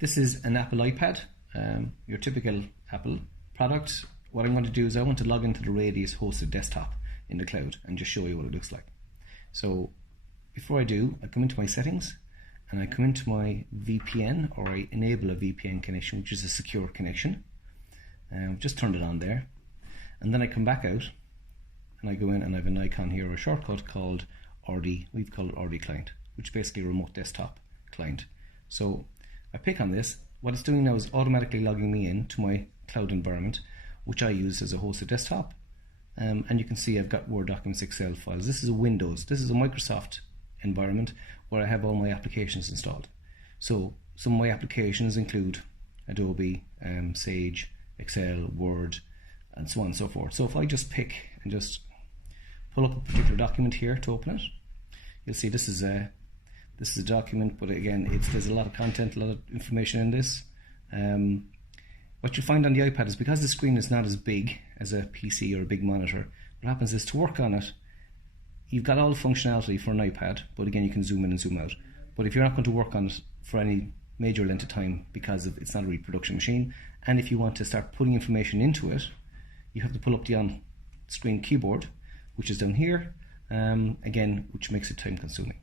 This is an Apple iPad, your typical Apple product. What I'm going to do is I want to log into the Radius hosted desktop in the cloud and just show you what it looks like. So before I do, I come into my settings and I come into my VPN, or I enable a VPN connection, which is a secure connection. I've just turned it on there. And then I come back out and I go in and I have an icon here, a shortcut called RD, we've called it RD client, which is basically a remote desktop client. So I pick on this. What it's doing now is automatically logging me in to my cloud environment, which I use as a hosted desktop. And you can see I've got Word documents, Excel files. This is a Windows, this is a Microsoft environment where I have all my applications installed. So some of my applications include Adobe, Sage, Excel, Word, and so on and so forth. So if I just pick and just pull up a particular document here to open it, you'll see this is a document, but again, there's a lot of content, a lot of information in this. What you find on the iPad is, because the screen is not as big as a PC or a big monitor, what happens is, to work on it, you've got all the functionality for an iPad, but again, you can zoom in and zoom out. But if you're not going to work on it for any major length of time, because it's not a reproduction machine, and if you want to start putting information into it, you have to pull up the on-screen keyboard, which is down here, again, which makes it time consuming.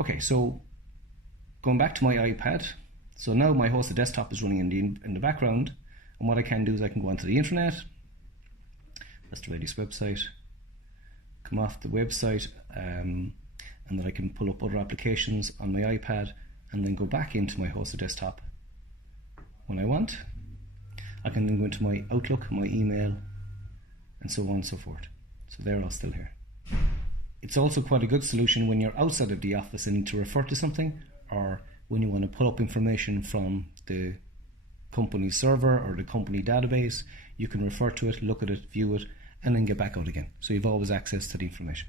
Okay, so going back to my iPad, so now my hosted desktop is running in the background, and what I can do is I can go onto the internet. That's the Radius website. Come off the website, and then I can pull up other applications on my iPad, and then go back into my hosted desktop when I want. I can then go into my Outlook, my email, and so on and so forth. So they're all still here. It's also quite a good solution when you're outside of the office and need to refer to something, or when you want to pull up information from the company server or the company database. You can refer to it, look at it, view it, and then get back out again. So you've always access to the information.